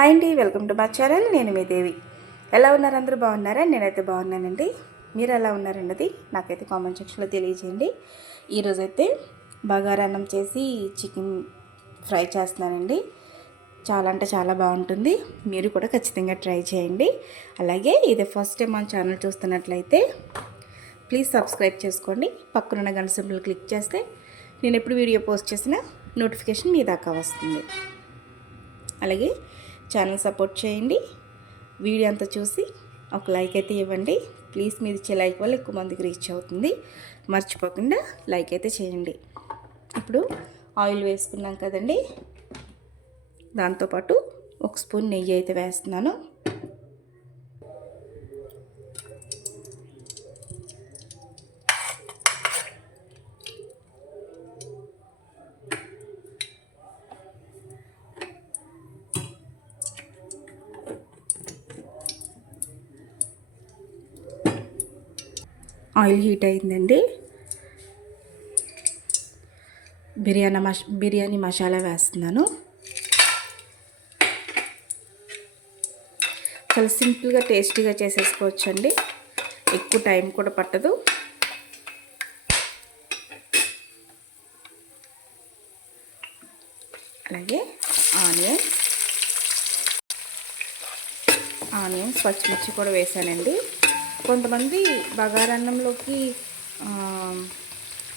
Hi అండి welcome to మా channel. నేను మీ దేవి. ఎలా ఉన్నారు అందరూ? బాగున్నారా? నేనైతే బాగున్నానండి. మీరు ఎలా ఉన్నారన్నది నాకైతే కామెంట్ సెక్షన్లో తెలియజేయండి. ఈరోజైతే బగారాన్నం చేసి చికెన్ ఫ్రై చేస్తున్నానండి. చాలా అంటే చాలా బాగుంటుంది. మీరు కూడా ఖచ్చితంగా ట్రై చేయండి. అలాగే ఇది ఫస్ట్ టైం మన ఛానల్ చూస్తున్నట్లయితే ప్లీజ్ సబ్స్క్రైబ్ చేసుకోండి. పక్కనున్న గంట సింపుల్ క్లిక్ చేస్తే నేను ఎప్పుడు వీడియో పోస్ట్ చేసినా నోటిఫికేషన్ మీ దాకా వస్తుంది. అలాగే ఛానల్ సపోర్ట్ చేయండి. వీడియో అంతా చూసి ఒక లైక్ అయితే ఇవ్వండి. ప్లీజ్ మీరు ఇచ్చే లైక్ వల్ల ఎక్కువ మందికి రీచ్ అవుతుంది. మర్చిపోకుండా లైక్ అయితే చేయండి. ఇప్పుడు ఆయిల్ వేసుకున్నాం కదండి. దాంతోపాటు ఒక స్పూన్ నెయ్యి అయితే వేస్తున్నాను. ఆయిల్ హీట్ అయిందండి. బిర్యానీ మష బిర్యానీ మసాలా వేస్తున్నాను. చాలా సింపుల్గా టేస్టీగా చేసేసుకోవచ్చండి. ఎక్కువ టైం కూడా పట్టదు. అలాగే ఆనియన్ ఆనియన్స్ పచ్చిమిర్చి కూడా వేసానండి. కొంతమంది బగారన్నంలోకి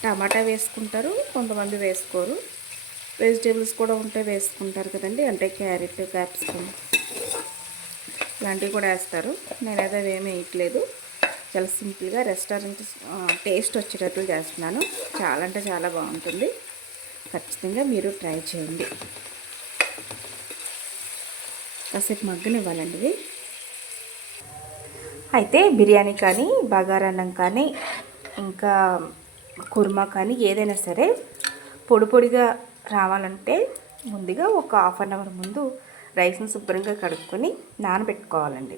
టమాటా వేసుకుంటారు కొంతమంది వేసుకోరు. వెజిటేబుల్స్ కూడా ఉంటే వేసుకుంటారు కదండి అంటే క్యారెట్ క్యాప్సికమ్ ఇలాంటివి కూడా వేస్తారు. నేనైతే అవేమి వేయట్లేదు. చాలా సింపుల్గా రెస్టారెంట్ టేస్ట్ వచ్చేటట్లు చేస్తున్నాను. చాలా అంటే చాలా బాగుంటుంది. ఖచ్చితంగా మీరు ట్రై చేయండి. కాసేపు మగ్గనివ్వాలండి ఇవి అయితే బిర్యానీ కానీ బగారన్నం కానీ ఇంకా కుర్మా కానీ ఏదైనా సరే పొడి పొడిగా రావాలంటే ముందుగా ఒక హాఫ్ అన్ అవర్ ముందు రైస్ని శుభ్రంగా కడుక్కొని నానబెట్టుకోవాలండి.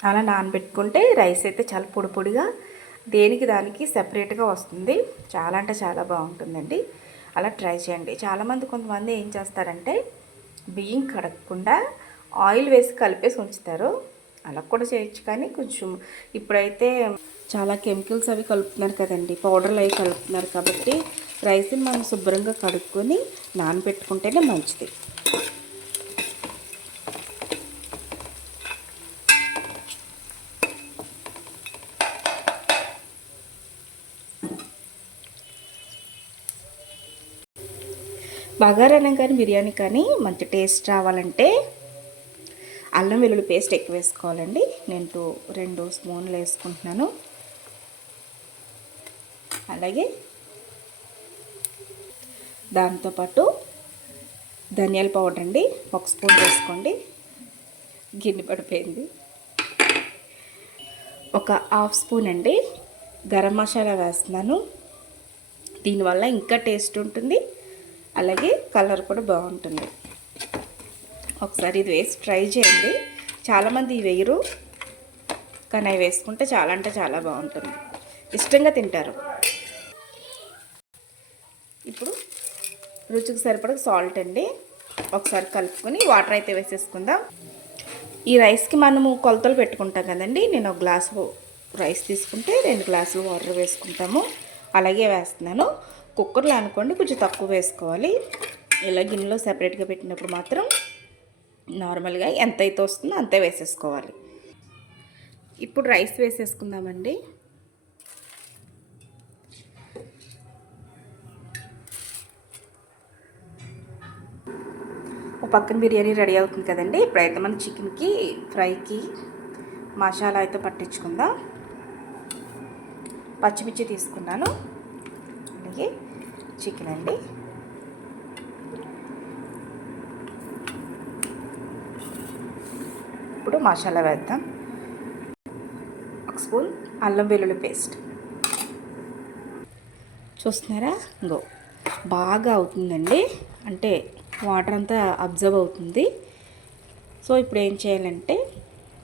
అలా నానబెట్టుకుంటే రైస్ అయితే చాలా పొడి పొడిగా దేనికి దానికి సెపరేట్గా వస్తుంది. చాలా అంటే చాలా బాగుంటుందండి. అలా ట్రై చేయండి. చాలామంది కొంతమంది ఏం చేస్తారంటే బియ్యం కడగకుండా ఆయిల్ వేసి కలిపేసి ఉంచుతారు. అలా కూడా చేయొచ్చు కానీ కొంచెం ఇప్పుడైతే చాలా కెమికల్స్ అవి కలుపుతున్నారు కదండి. పౌడర్లు అవి కలుపుతున్నారు కాబట్టి రైస్ని మనం శుభ్రంగా కడుక్కొని నానబెట్టుకుంటేనే మంచిది. బగారన్నం కానీ బిర్యానీ కానీ మంచి టేస్ట్ రావాలంటే అల్లం వెల్లుల్లి పేస్ట్ ఎక్కువ వేసుకోవాలండి. నేను టూ రెండు స్పూన్లు వేసుకుంటున్నాను. అలాగే దాంతోపాటు ధనియాల పౌడర్ అండి. ఒక స్పూన్ వేసుకోండి. గిన్నె పడిపోయింది. ఒక హాఫ్ స్పూన్ అండి. గరం మసాలా వేస్తున్నాను. దీనివల్ల ఇంకా టేస్ట్ ఉంటుంది. అలాగే కలర్ కూడా బాగుంటుంది. ఒకసారి ఇది వేసి ట్రై చేయండి. చాలామంది ఇవి వేయరు. కానీ అవి వేసుకుంటే చాలా అంటే చాలా బాగుంటుంది. ఇష్టంగా తింటారు. ఇప్పుడు రుచికి సరిపడ సాల్ట్ అండి. ఒకసారి కలుపుకొని వాటర్ అయితే వేసేసుకుందాం. ఈ రైస్కి మనము కొలతలు పెట్టుకుంటాం కదండి. నేను ఒక గ్లాసు రైస్ తీసుకుంటే రెండు గ్లాసులు వాటర్ వేసుకుంటాము. అలాగే వేస్తున్నాను. కుక్కర్లో అనుకోండి కొంచెం తక్కువ వేసుకోవాలి. ఇలా గిన్నెలో సెపరేట్గా పెట్టినప్పుడు మాత్రం నార్మల్గా ఎంత అయితే వస్తుందో అంతే వేసేసుకోవాలి. ఇప్పుడు రైస్ వేసేసుకుందామండి. పక్కన బిర్యానీ రెడీ అవుతుంది కదండి. ఇప్పుడైతే మనం చికెన్కి ఫ్రైకి మసాలా అయితే పట్టించుకుందాం. పచ్చిమిర్చి తీసుకున్నాను. అలాగే చికెన్ అండి. ఇప్పుడు మసాలా వేద్దాం. ఒక స్పూన్ అల్లం వెల్లుల్లి పేస్ట్. చూస్తున్నారా? ఇంకో బాగా అవుతుందండి. అంటే వాటర్ అంతా అబ్జర్వ్ అవుతుంది. సో ఇప్పుడు ఏం చేయాలంటే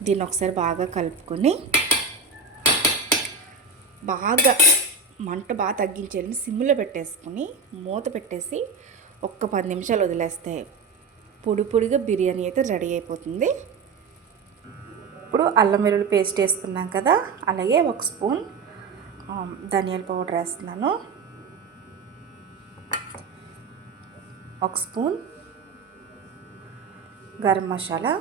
దీన్ని ఒకసారి బాగా కలుపుకొని బాగా మంట బాగా తగ్గించేయాలని సిమ్లో పెట్టేసుకొని మూత పెట్టేసి ఒక్క పది నిమిషాలు వదిలేస్తే పొడి పొడిగా బిర్యానీ అయితే రెడీ అయిపోతుంది. ఇప్పుడు అల్లం వెల్లుల్లి పేస్ట్ వేసుకున్నాం కదా అలాగే ఒక స్పూన్ ధనియాల పౌడర్ వేస్తున్నాను. ఒక spoon garam masala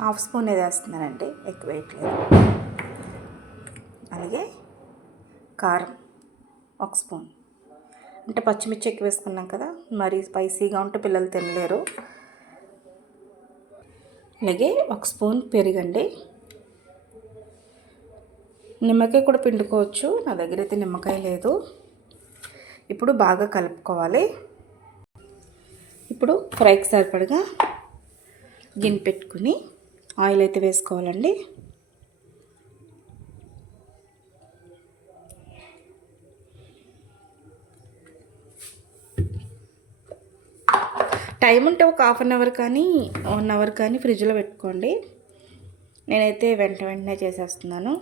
half spoon ఏది వేస్తున్నానండి ఎక్కువ వేయట్లేదు. అలాగే కారం ఒక స్పూన్. అంటే పచ్చిమిర్చి ఎక్కువ వేసుకున్నాం కదా మరీ స్పైసీగా ఉంటే పిల్లలు తినలేరు. అలాగే ఒక స్పూన్ పెరుగండి. నిమ్మకాయ కూడా పిండుకోవచ్చు. నా దగ్గర అయితే నిమ్మకాయ లేదు. ఇప్పుడు బాగా కలుపుకోవాలి. ఇప్పుడు ఫ్రైకి సరిపడగా గిన్నె పెట్టుకుని ఆయిల్ అయితే వేసుకోవాలండి. టైం ఉంటే ఒక హాఫ్ అన్ అవర్ కానీ వన్ అవర్ కానీ ఫ్రిడ్జ్లో పెట్టుకోండి. నేనైతే వెంట వెంటనే చేసేస్తున్నాను.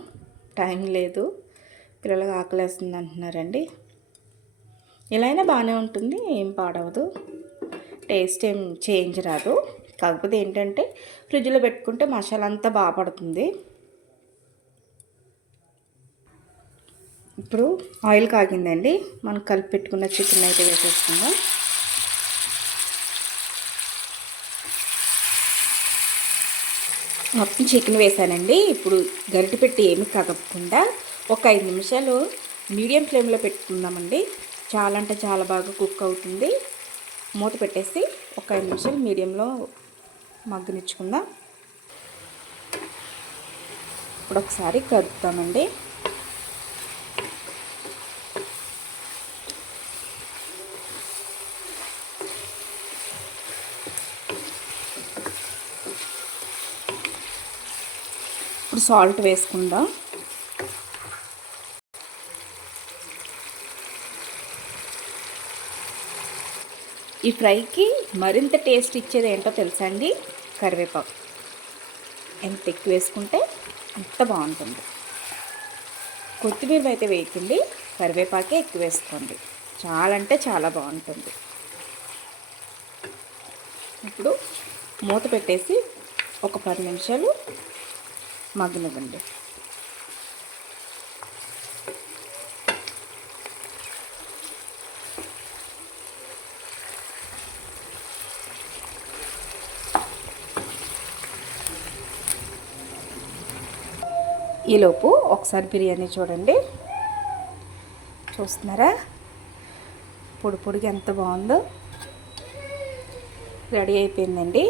టైం లేదు. పిల్లలకు ఆకలేస్తుంది అంటున్నారండి. ఇలా అయినా బాగానే ఉంటుంది ఏం పాడవదు. టేస్ట్ ఏం చేంజ్ రాదు. కాకపోతే ఏంటంటే ఫ్రిడ్జ్లో పెట్టుకుంటే మసాలా అంతా బాగా పడుతుంది. ఇప్పుడు ఆయిల్ కాగిందండి. మనం కలిపి పెట్టుకున్న చికెన్ అయితే వేసేసుకుందాం. మొత్తం చికెన్ వేసానండి. ఇప్పుడు గరిటె పెట్టి ఏమి కదపకుండా ఒక ఐదు నిమిషాలు మీడియం ఫ్లేమ్లో పెట్టుకుందామండి. చాలా అంటే చాలా బాగా కుక్ అవుతుంది. మూత పెట్టేసి ఒక ఐదు నిమిషాలు మీడియంలో మగ్గనిచ్చుకుందాం. ఇప్పుడు ఒకసారి కదుపుతామండి. ఇప్పుడు సాల్ట్ వేసుకుందాం. ఈ ఫ్రైకి మరింత టేస్ట్ ఇచ్చేది ఏంటో తెలుసా అండి? కరివేపాకు. ఎంత ఎక్కువ వేసుకుంటే అంత బాగుంటుంది. కొత్తిమీర అయితే వేయకండి కరివేపాకే ఎక్కువ వేసుకోండి. చాలా అంటే చాలా బాగుంటుంది. ఇప్పుడు మూత పెట్టేసి ఒక పది నిమిషాలు మగ్గనివ్వండి. ఈలోపు ఒకసారి బిర్యానీ చూడండి. చూస్తున్నారా? పొడి పొడిగా ఎంత బాగుందో. రెడీ అయిపోయిందండి.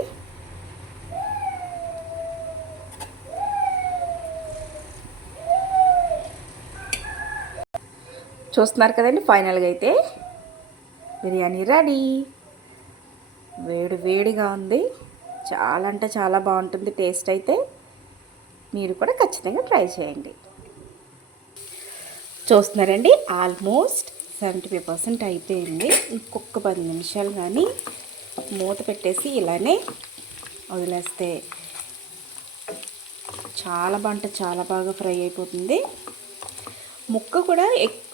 చూస్తున్నారు కదండి ఫైనల్గా అయితే. బిర్యానీ రెడీ. వేడి వేడిగా ఉంది. చాలా అంటే చాలా బాగుంటుంది టేస్ట్ అయితే. మీరు కూడా ఖచ్చితంగా ట్రై చేయండి. చూస్తున్నారండి ఆల్మోస్ట్ సెవెంటీ ఫైవ్ పర్సెంట్ అయిపోయింది. ఇంకొక పది నిమిషాలు కానీ మూత పెట్టేసి ఇలానే వదిలేస్తే చాలా బాగా అంటే చాలా బాగా ఫ్రై అయిపోతుంది. ముక్క కూడా ఎక్-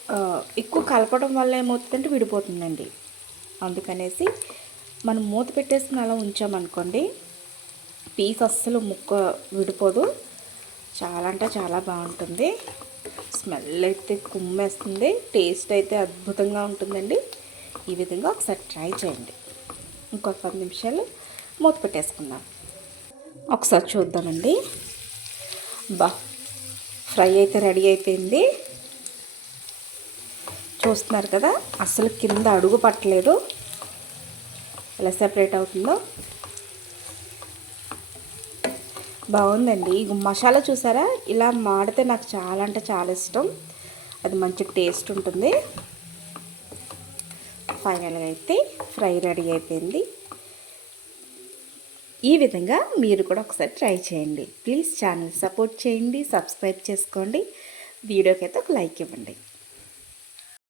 ఎక్కువ కలపడం వల్ల ఏమవుతుందంటే విడిపోతుందండి. అందుకనేసి మనం మూత పెట్టేసుకుని అలా ఉంచామనుకోండి పీస్ అస్సలు ముక్క విడిపోదు. చాలా అంటే చాలా బాగుంటుంది. స్మెల్ అయితే కుమ్మేస్తుంది. టేస్ట్ అయితే అద్భుతంగా ఉంటుందండి. ఈ విధంగా ఒకసారి ట్రై చేయండి. ఇంకొక పది నిమిషాలు మూత పెట్టేసుకుందాం. ఒకసారి చూద్దామండి. బా ఫ్రై అయితే రెడీ అయిపోయింది. చూస్తున్నారు కదా అసలు కింద అడుగు పట్టలేదు. ఎలా సెపరేట్ అవుతుందో. బాగుందండి. ఈ మసాలా చూసారా? ఇలా మాడితే నాకు చాలా అంటే చాలా ఇష్టం. అది మంచి టేస్ట్ ఉంటుంది. ఫైనల్గా అయితే ఫ్రై రెడీ అయిపోయింది. ఈ విధంగా మీరు కూడా ఒకసారి ట్రై చేయండి. ప్లీజ్ ఛానల్ సపోర్ట్ చేయండి సబ్స్క్రైబ్ చేసుకోండి. వీడియోకి అయితే ఒక లైక్ ఇవ్వండి.